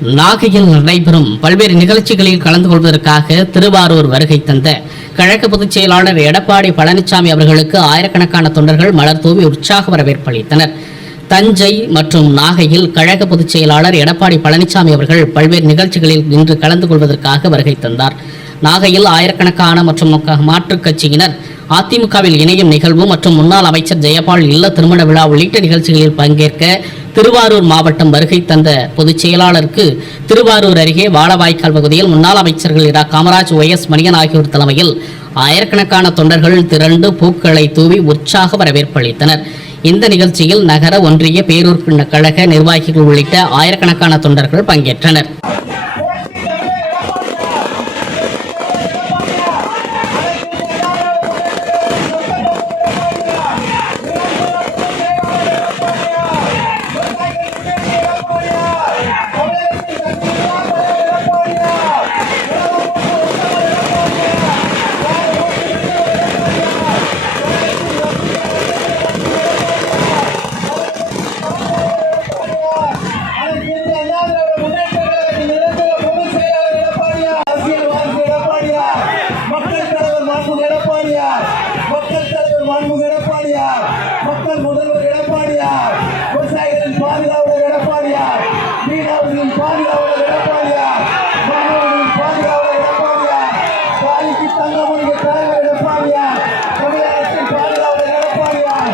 நாகையில் நடைபெறும் பல்வேறு நிகழ்ச்சிகளில் கலந்து கொள்வதற்காக திருவாரூர் வருகை தந்த கழக பொதுச் செயலாளர் எடப்பாடி பழனிசாமி அவர்களுக்கு ஆயிரக்கணக்கான தொண்டர்கள் மலர் தூவி உற்சாக வரவேற்பு அளித்தனர். தஞ்சை மற்றும் நாகையில் கழக பொதுச் செயலாளர் எடப்பாடி பழனிசாமி அவர்கள் பல்வேறு நிகழ்ச்சிகளில் இன்று கலந்து கொள்வதற்காக வருகை தந்தார். நாகையில் ஆயிரக்கணக்கான மற்றும் மாற்றுக் கட்சியினர் அதிமுகவில் இணையும் நிகழ்வு மற்றும் முன்னாள் அமைச்சர் ஜெயபால் இல்ல திருமண விழா உள்ளிட்ட நிகழ்ச்சிகளில் பங்கேற்க திருவாரூர் மாவட்டம் வருகை தந்த பொதுச் செயலாளருக்கு திருவாரூர் அருகே வாழவாய்க்கால் பகுதியில் முன்னாள் அமைச்சர்கள் இரா காமராஜ், OS மணியன் ஆகியோர் தலைமையில் ஆயிரக்கணக்கான தொண்டர்கள் திரண்டு பூக்களை தூவி உற்சாக வரவேற்பு அளித்தனர். இந்த நிகழ்ச்சியில் நகர, ஒன்றிய, பேரூர் கழக நிர்வாகிகள் உள்ளிட்ட ஆயிரக்கணக்கான தொண்டர்கள் பங்கேற்றனர். மக்கள் முதல்வர் எடப்பாடியார், விவசாயிகளின் பாதுகாவலர் எடப்பாடியார், மீனவர்களின் பாதுகாவலர் எடப்பாடியார், மாணவர்களின் பாதுகாவலர் எடப்பாடியார், தாய்க்கு தங்கமணிக்கு தலைவர் எடப்பாடியார், தமிழகத்தின் பாதுகாவலர் எடப்பாடியார்,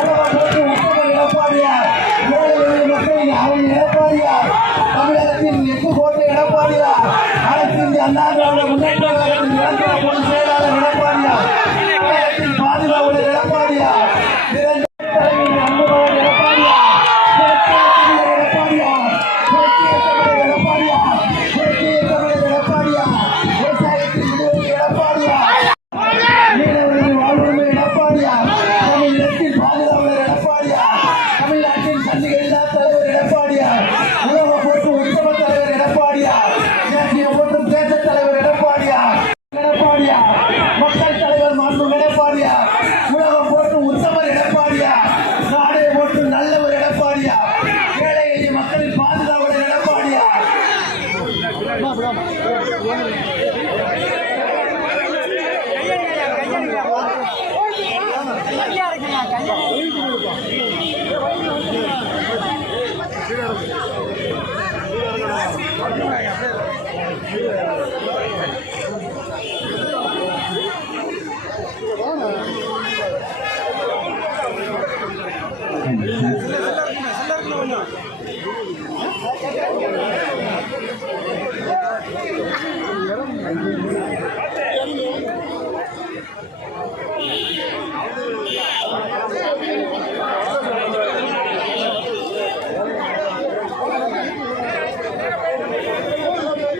உலகம் போட்டு உத்தமர் எடப்பாடியார், ஏழை மக்களின் அவன் எடப்பாடியார், தமிழகத்தின் எட்டு கோட்டை எடப்பாடியார், அனைத்து இந்திய அண்ணா திராவிட முன்னேற்ற கழகத்தின் நிரந்தர பொதுச் செயலாளர் எடப்பாடியார், தமிழகத்தின் பாதுகாவலர் எடப்பாடியார்,